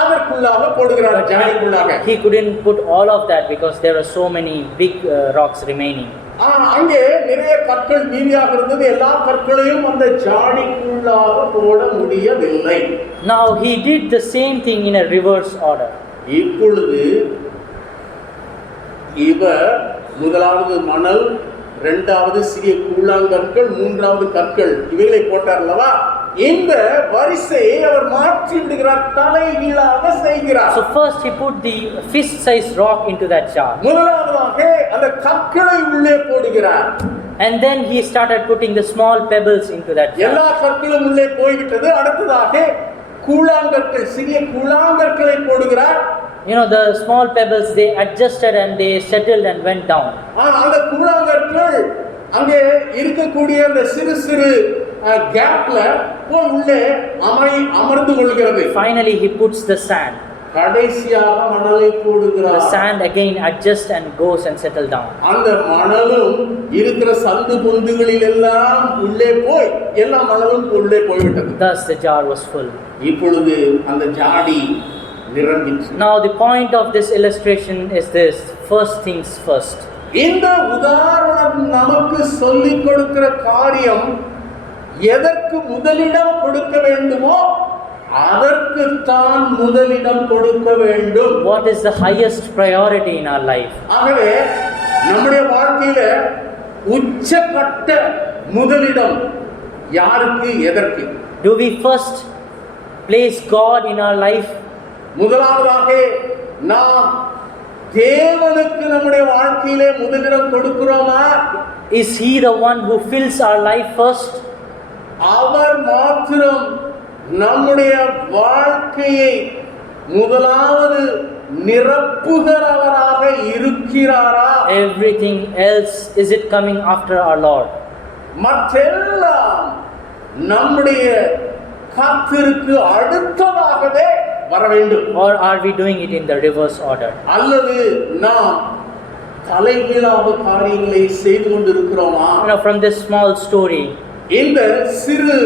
அதற்குள்ளாக போடுகிறார் ஜாடிக்குள்ளாக. He couldn't put all of that because there are so many big rocks remaining. அங்கே நிறைய கற்கள் மீதியாக இருந்தது. எல்லா கற்களையும் அந்த ஜாடிக்குள்ளாக போட முடியவில்லை. Now he did the same thing in a reverse order. இப்பொழுது இவர் முதலாவது மணல், இரண்டாவது சிறிய கூழாங்கற்கள், மூன்றாவது கற்கள் இவைகளை போட்டார் அல்லவா? இந்த வரிசையை அவர் மாற்றி விடுகிறார், தலைகீழாக செய்கிறார். So first he put the fist size rock into that jar. முதலாவதாக அந்த கற்களை உள்ளே போடுகிறார். And then he started putting the small pebbles into that jar. எல்லா கற்களும் உள்ளே போய்விட்டது. அடுத்ததாக கூழாங்கற்கள், சிறிய கூழாங்கற்களை போடுகிறார். The small pebbles, they adjusted and they settled and went down. அந்த கூழாங்கற்கள் அங்கே இருக்கக்கூடிய அந்த சிறு சிறு கேப்ல போய் உள்ளே அமர்ந்து கொள்கிறது. Finally he puts the sand. கடைசியாக மணலை போடுகிறார். The sand again adjusts and goes and settle down. அந்த மணலும் இருக்கிற சந்து பொந்துகளில் எல்லாம் உள்ளே போய் எல்லா மணலும் உள்ளே போய்விட்டது. Thus the jar was full. இப்பொழுது அந்த ஜாடி நிரம்பிற்று. Now the point of this illustration is this: first things first. இந்த உதாரணம் நமக்கு சொல்லிக் கொடுக்கிற காரியம், எதற்கு முதலிடம் கொடுக்க வேண்டுமோ அதற்குத்தான் முதலிடம் கொடுக்க வேண்டும். What is the highest priority in our life? ஆகவே நம்முடைய வாழ்க்கையில உச்சகட்ட முதலிடம் யாருக்கு, எதற்கு? Do we first place God in our life? முதலாவதாக நாம் தேவனுக்கு நம்முடைய வாழ்க்கையிலே முதலிடம் கொடுக்கிறோமா? Is He the one who fills our life first? அவர் மாத்திரம் நம்முடைய வாழ்க்கையை முதலாவது நிரப்புகிறவராக இருக்கிறாரா? Everything else, is it coming after our Lord? மற்றெல்லாம் நம்முடைய கர்த்தருக்கு அடுத்ததாகவே வர வேண்டும். Or are we doing it in the reverse order? அல்லது நாம் தலைகீழாக காரியங்களை செய்து கொண்டிருக்கிறோமா? From this small story, இந்த சிறு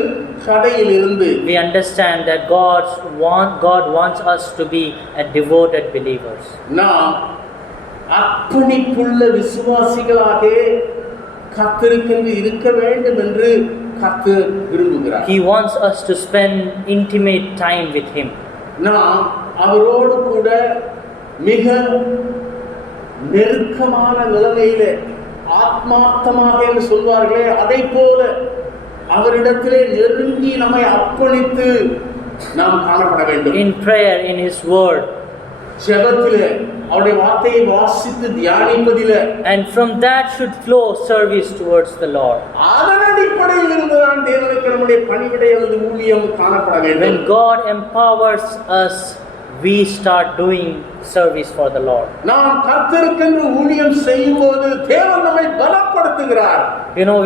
கதையிலிருந்து we understand that God wants us to be a devoted believers. நாம் அர்ப்பணிப்புள்ள விசுவாசிகளாக கர்த்தருக்கு இருக்க வேண்டும் என்று கர்த்தர் விரும்புகிறார். He wants us to spend intimate time with Him. நாம் அவரோடு கூட மிக நெருக்கமான நிலைமையிலே, ஆத்மார்த்தமாக என்று சொல்வார்களே அதை போல அவரிடத்திலே நெருங்கி நம்மை அர்ப்பணித்து நாம் காணப்பட வேண்டும். In prayer, in His word, ஜெபத்திலே அவருடைய வார்த்தையை வாசித்து தியானிப்பதிலே, and from that should flow service towards the Lord. அதன் அடிப்படையில் இருந்துதான் தேவனுக்கு நம்முடைய பணிவிடை அல்லது ஊழியம் காணப்பட வேண்டும். When God empowers us, we start doing service for the Lord. நாம் கர்த்தருக்கென்று ஊழியம் செய்யும்போது தேவன் நம்மை பலப்படுத்துகிறார்.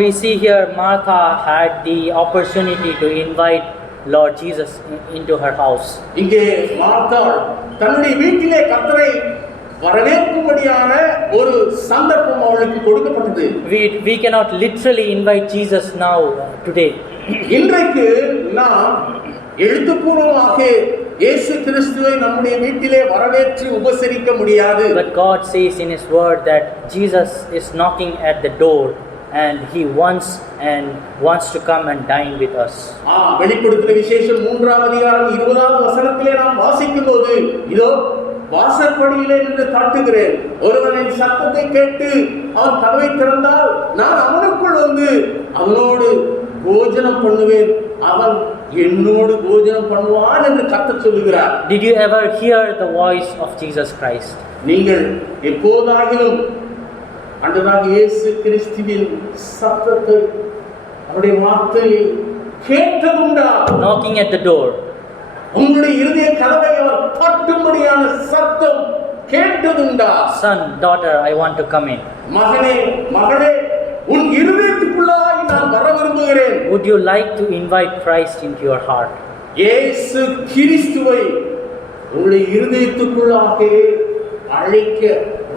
We see here Martha had the opportunity to invite Lord Jesus into her house. இங்கே மார்த்தாள் தன்னுடைய வீட்டிலே கர்த்தரை வரவேற்கும்படியான ஒரு சந்தர்ப்பம் அவளுக்கு கொடுக்கப்பட்டது. We cannot literally invite Jesus now today. இன்றைக்கு நாம் எழுத்துப்பூர்வமாக இயேசு கிறிஸ்துவை நம்முடைய வீட்டிலே வரவேற்று உபசரிக்க முடியாது. But God says in His word that Jesus is knocking at the door and He wants to come and dine with us. வெளிப்படுத்தின விசேஷம் 3ஆம் அதிகாரம் 20ஆவது வசனத்திலே நாம் வாசிக்கும்போது, இதோ வாசற்படியிலே நின்று தட்டுகிறேன், ஒருவனின் சத்தத்தை கேட்டு அவன் கதவை திறந்தால் நான் அவனுக்குள் வந்து அவனோடு போஜனம் பண்ணுவேன், அவன் என்னோடு போஜனம் பண்ணுவான் என்று கர்த்தர் சொல்லுகிறார். Did you ever hear the voice of Jesus Christ? நீங்கள் எப்போதாகிலும் ஆண்டவராக இயேசு கிறிஸ்துவின் சத்தத்தை, அவருடைய வார்த்தையை கேட்டதுண்டா? Knocking at the door. உங்களுடைய இருதய கதவை அவர் தட்டும்படியான சத்தம் கேட்டதுண்டா? Son, daughter, I want to come in. மகனே, மகளே, உன் இருதயத்துக்குள்ளாய் நான் வர விரும்புகிறேன். Would you like to invite Christ into your heart? இயேசு கிறிஸ்துவை உங்களுடைய இருதயத்துக்குள்ளாக அழைக்க,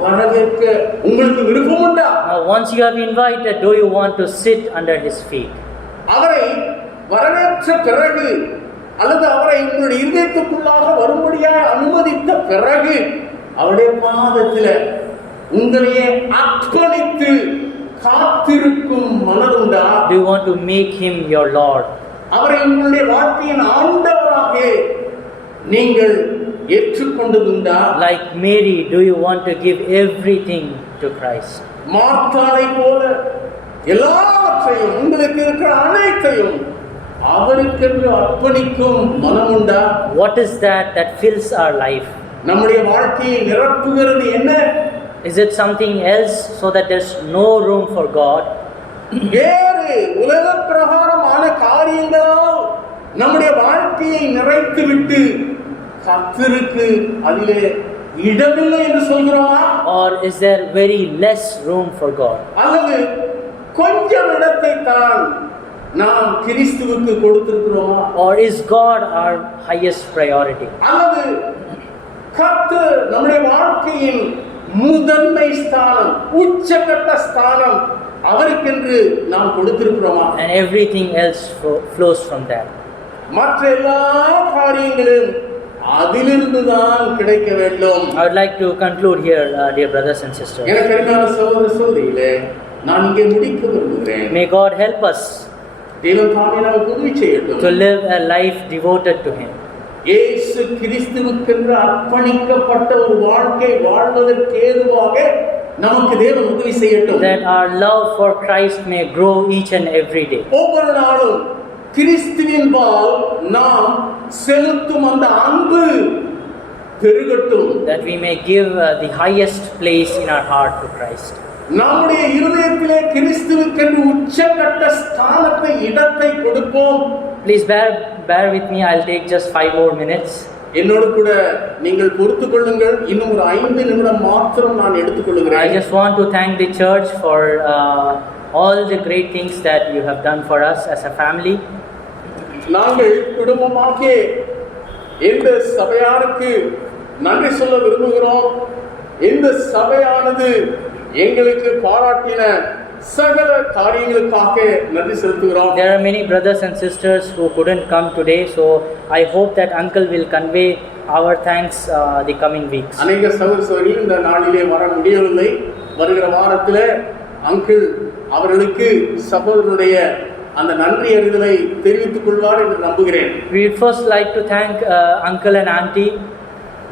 வரவேற்க உங்களுக்கு விருப்பம் உண்டா? Now, once you have invited, do you want to sit under His feet? அவரை வரவேற்ற பிறகு அல்லது அவரை உங்களுடைய இருதயத்துக்குள்ளாக வரும்படியாக அனுமதித்த பிறகு அவருடைய பாதத்தில் உங்களையே அர்ப்பணித்து காத்திருக்கும் மனதுண்டா? Do you want to make Him your Lord? அவரை உங்களுடைய வாழ்க்கையின் ஆண்டவராக நீங்கள் ஏற்றுக்கொண்டதுண்டா? Like Mary, do you want to give everything to Christ? மார்த்தாளை போல எல்லாவற்றையும், உங்களுக்கு இருக்கிற அனைத்தையும் அவருக்கென்று அர்ப்பணிக்கும் மனமுண்டா? What is that fills our life? நம்முடைய வாழ்க்கையை நிரப்புகிறது என்ன? Is it something else so that there's no room for God? வேறு உலக பிரகாரமான காரியங்களால் நம்முடைய வாழ்க்கையை நிறைத்துவிட்டு கர்த்தருக்கு அதிலே இடமில்லை என்று சொல்கிறோமா? Or is there very less room for God? அல்லது கொஞ்சம் இடத்தை தான் நாம் கிறிஸ்துவுக்கு கொடுத்திருக்கிறோமா? Or is God our highest priority? அல்லது கர்த்தர் நம்முடைய வாழ்க்கையின் முதன்மை ஸ்தானம், உச்சகட்ட ஸ்தானம் அவருக்கென்று நாம் கொடுத்திருக்கிறோமா? And everything else flows from that. மற்ற எல்லா காரியங்களும் அதிலிருந்து தான் கிடைக்க வேண்டும். I would like to conclude here, dear brothers and sisters. எனக்கு அருமையான சகோதர சகோதரிகளே, நான் இங்கே முடிக்க விரும்புகிறேன். May God help us தேவன் தாமே நமக்கு உதவி செய்யட்டும். to live a life devoted to Him. இயேசு கிறிஸ்துவுக்கென்று அர்ப்பணிக்கப்பட்ட ஒரு வாழ்க்கை வாழ்வதற்கு ஏதுவாக நமக்கு தேவன் உதவி செய்யட்டும். That our love for Christ may grow each and every day. ஒவ்வொரு நாளும் கிறிஸ்துவின்பால் நாம் செலுத்தும் அந்த அன்பு பெருகட்டும். That we may give the highest place in our heart to Christ. நம்முடைய இருதயத்திலே கிறிஸ்துவுக்கென்று உச்சக்கட்ட ஸ்தானத்தை இடத்தை கொடுப்போம். Please bear with me. I'll take just 5 more minutes. என்னோடு கூட நீங்கள் பொறுத்துக் கொள்ளுங்கள். இன்னும் ஒரு 5 நிமிடம் மாத்திரம் நான் எடுத்துக்கொள்கிறேன். I just want to thank the church for all the great things that you have done for us as a family. நாங்கள் குடும்பமாக இந்த சபையாருக்கு நன்றி சொல்ல விரும்புகிறோம். இந்த சபையானது எங்களுக்கு பாராட்டின சகல காரியங்களுக்காக நன்றி செலுத்துகிறோம். There are many brothers and sisters who couldn't come today, so I hope that uncle will convey our thanks the coming weeks. அநேக சகோதரர்கள் இந்த நாளிலே வர முடியவில்லை. வருகிற வாரத்தில் அங்கிள் அவர்களுக்கு சகோதரருடைய அந்த நன்றி அறிதலை தெரிவித்துக் கொள்வார் என்று நம்புகிறேன். We would first like to thank uncle and auntie.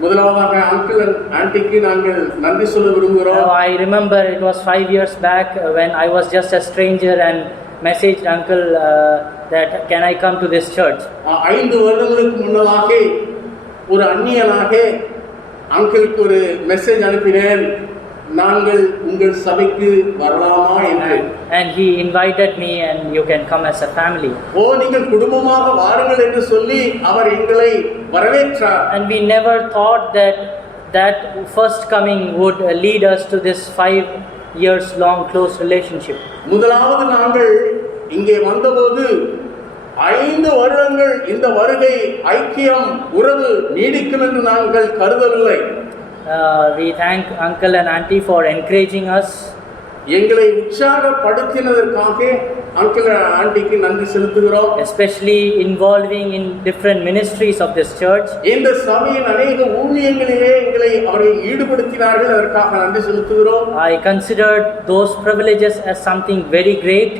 முதலாவதாக அங்கிள் அண்ட் ஆன்டிக்கு நாங்கள் நன்றி சொல்ல விரும்புகிறோம். I remember it was 5 years back when I was just a stranger and messaged uncle that can I come to this church. 5 வருடங்களுக்கு முன்னதாக ஒரு அந்நியனாக அங்கிளுக்கு ஒரு message அனுப்பினேன், நாங்கள் உங்கள் சபைக்கு வரலாமா என்று. And he invited me and you can come as a family. நீங்கள் குடும்பமாக வாருங்கள் என்று சொல்லி அவர் எங்களை வரவேற்றார். And we never thought that first coming would lead us to this 5 years long close relationship. முதலாவது நாங்கள் இங்கே வந்தபோது 5 வருடங்கள் இந்த வருகை ஐக்கியம் உறவு நீடிக்கும் என்று நாங்கள் கருதவில்லை. We thank uncle and auntie for encouraging us. எங்களை உற்சாகப்படுத்தினதற்காக அங்கிள் ஆண்டிக்கு நன்றி செலுத்துகிறோம். Especially involving in different ministries of this church. இந்த சபையின் அநேக ஊழியங்களிலே எங்களை அவர்கள் ஈடுபடுத்தினார்கள், அதற்காக நன்றி செலுத்துகிறோம். I considered those privileges as something very great.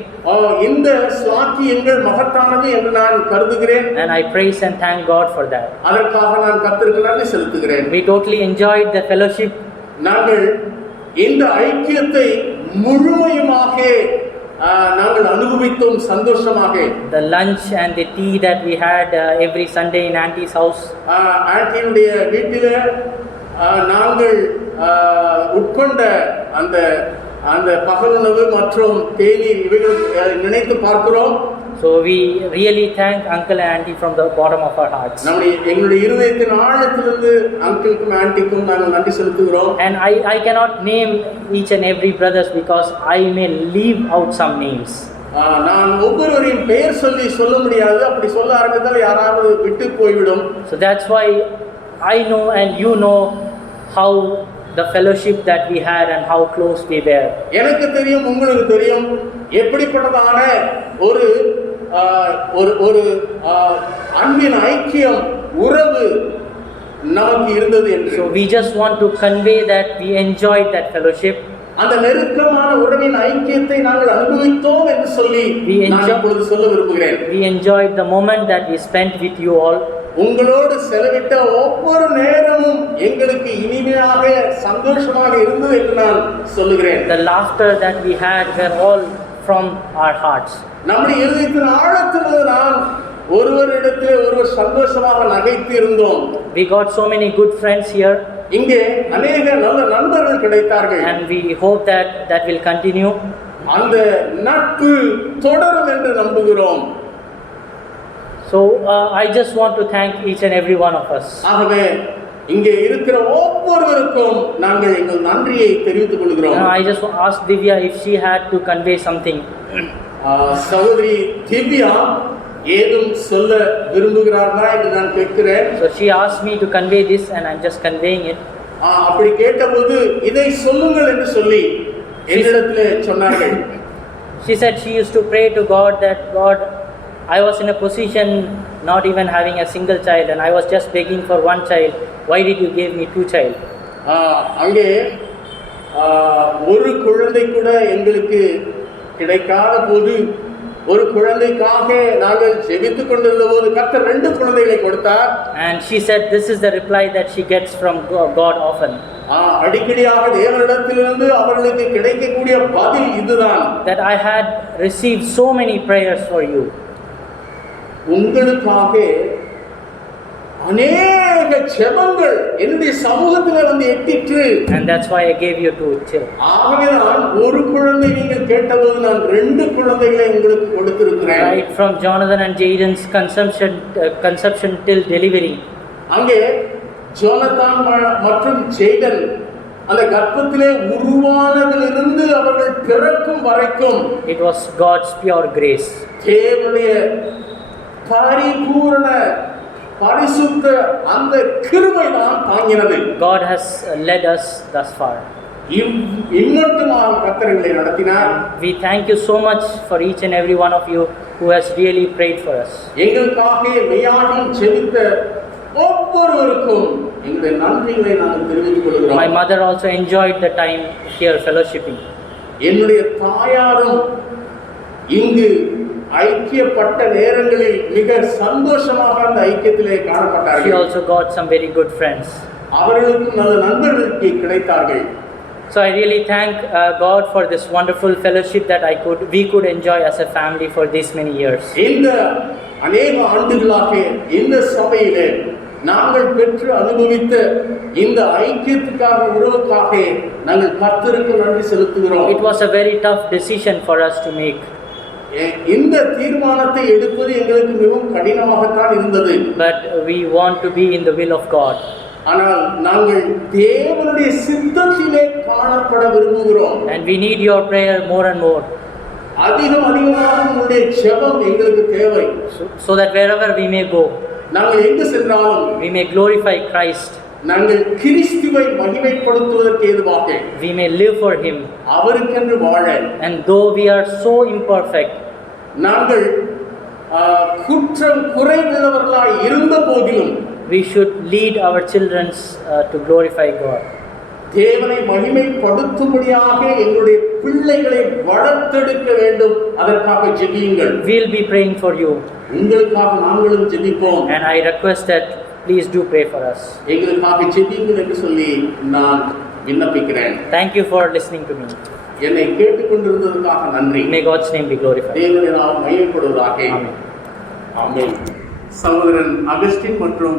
இந்த ஸ்லாக்கியங்கள் மகத்தானது என்று நான் கருதுகிறேன். And I praise and thank God for that. அதற்காக நான் கர்த்தருக்கு நன்றி செலுத்துகிறேன். We totally enjoyed the fellowship. நாங்கள் இந்த ஐக்கியத்தை முழுமையுமாக நாங்கள் அனுபவித்தோம் சந்தோஷமாக. The lunch and the tea that we had every Sunday in auntie's house. ஆண்டியுடைய வீட்டிலே நாங்கள் உட்கொண்ட அந்த அந்த பகலுணவு மற்றும் தேநீர் இவைகள் நினைத்து பார்க்கிறோம். So we really thank uncle and auntie from the bottom of our hearts. எங்களுடைய இருதயத்தின் ஆழத்திலிருந்து அங்கிளுக்கும் ஆண்டிக்கும் நாங்கள் நன்றி செலுத்துகிறோம். And I cannot name each and every brothers because I may leave out some names. நான் ஒவ்வொருவரையும் பெயர் சொல்ல முடியாது. அப்படி சொல்ல ஆரம்பித்தால் யாராவது விட்டு போய்விடும். So that's why I know and you know how the fellowship that we had and how close we were. எனக்கு தெரியும், உங்களுக்கு தெரியும் எப்படிப்பட்டதான ஒரு ஒரு அன்பின் ஐக்கியம் உறவு நமக்கு இருந்தது என்று. So we just want to convey that we enjoyed that fellowship. அந்த நெருக்கமான உறவின் ஐக்கியத்தை நாங்கள் அனுபவித்தோம் என்று சொல்லி நான் இப்பொழுது சொல்ல விரும்புகிறேன். We enjoyed the moment that we spent with you all. உங்களோடு செலவிட்ட ஒவ்வொரு நேரமும் எங்களுக்கு இனிமையாக சந்தோஷமாக இருந்தது என்று நான் சொல்லுகிறேன். The laughter that we had were all from our hearts. நம்முடைய இருதயத்தின் ஆழத்திலிருந்து நான் ஒருவரிடத்திலே ஒருவர் சந்தோஷமாக நகைத்து இருந்தோம். We got so many good friends here. இங்கே அநேக நல்ல நண்பர்கள் கிடைத்தார்கள். And we hope that will continue. அந்த நட்பு தொடரும் என்று நம்புகிறோம். So I just want to thank each and every one of us. ஆகவே இங்கே இருக்கிற ஒவ்வொருவருக்கும் நாங்கள் எங்கள் நன்றியை தெரிவித்துக் கொள்கிறோம். I just asked Divya if she had to convey something. சகோதரி திவ்யா ஏதும் சொல்ல விரும்புகிறார்களா என்று நான் கேட்கிறேன். So she asked me to convey this and I'm just conveying it. அப்படி கேட்டபோது இதை சொல்லுங்கள் என்று சொல்லி என்னிடத்திலே சொன்னார்கள். She said she used to pray to God that God, I was in a position not even having a single child, and I was just begging for one child. Why did you give me two child? அங்கே ஒரு குழந்தை கூட எங்களுக்கு கிடைக்காத போது, ஒரு குழந்தைக்காக நாங்கள் ஜெபித்துக் கொண்டிருந்த போது கர்த்தர் 2 குழந்தைகளை கொடுத்தார். And she said this is the reply that she gets from God often. அடிக்கடியாக தேவனிடத்திலிருந்து அவர்களுக்கு கிடைக்கக்கூடிய பதில் இதுதான், that I had received so many prayers for you. உங்களுக்காக அநேக ஜெபங்கள் என்னுடைய சமூகத்திலே வந்து எட்டிற்று. And that's why I gave you two children. ஆகவே நான் ஒரு குழந்தை நீங்கள் கேட்டபோது நான் 2 குழந்தைகளை உங்களுக்கு கொடுத்திருக்கிறேன். Right from Jonathan and Jaden's conception till delivery. அங்கே ஜோனதான் மற்றும் ஜேடன் அந்த கர்ப்பத்திலே உருவானதிலிருந்து அவர்கள் பிறக்கும் வரைக்கும் it was God's pure grace. தேவனுடைய பரிபூரண பரிசுத்த அந்த கிருபை தான் தாங்கினது. God has led us thus far. இம்மட்டுமாக கர்த்தர்களை நடத்தினார். We thank you so much for each and every one of you who has really prayed for us. எங்களுக்காக மெய்யாகவும் ஜெபித்த ஒவ்வொருவருக்கும் எங்களுடைய நன்றிகளை நாங்கள் தெரிவித்துக் கொள்கிறோம். My mother also enjoyed the time here fellowshipping. என்னுடைய தாயாரும் இங்கு ஐக்கியப்பட்ட நேரங்களில் மிக சந்தோஷமாக அந்த ஐக்கியத்திலே She காணப்பட்டார்கள். also got some very good friends. அவர்களுக்கு நல்ல நண்பர்களுக்கு கிடைத்தார்கள். So I really thank God for this wonderful fellowship that we could enjoy as a family for these many years. இந்த அநேக ஆண்டுகளாக இந்த சபையிலே நாங்கள் பெற்று அனுபவித்த இந்த ஐக்கியத்துக்காக உறவுக்காக நாங்கள் கர்த்தருக்கு நன்றி செலுத்துகிறோம். It was a very tough decision for us to make. இந்த தீர்மானத்தை எடுப்பது எங்களுக்கு மிகவும் கடினமாகத்தான் இருந்தது. But we want to be in the will of God. ஆனால் நாங்கள் தேவனுடைய சித்தத்திலே காணப்பட விரும்புகிறோம். And we need your prayer more and more. அதிகமாக உங்களுடைய ஜெபம் எங்களுக்கு தேவை. So that wherever we may go, நாங்கள் எங்கு சென்றாலும் we may glorify Christ. நாங்கள் கிறிஸ்துவை மகிமைப்படுத்துவதற்கு ஏதுவாக We may live for Him. அவருக்கென்று வாழ. And though we are so imperfect, நாங்கள் குற்றம் குறைவுள்ளவர்களாய் இருந்த போதிலும் we should lead our children to glorify God. தேவனை மகிமைப்படுத்தும்படியாக எங்களுடைய பிள்ளைகளை வளர்த்தெடுக்க வேண்டும். அதற்காக ஜெபியுங்கள். We'll be praying for you. உங்களுக்காக நாங்களும் ஜெபிப்போம். And I request that please do pray for us. எங்களுக்காக ஜெபியுங்கள் என்று சொல்லி நான் விண்ணப்பிக்கிறேன். Thank you for listening to me. என்னை கேட்டுக்கொண்டிருந்ததற்காக நன்றி. May God's name be glorified. தேவனுடைய நாமம் மகிமைப்படுவதாக. Amen. ஆமென். சகோதரன் அகஸ்டின் மற்றும்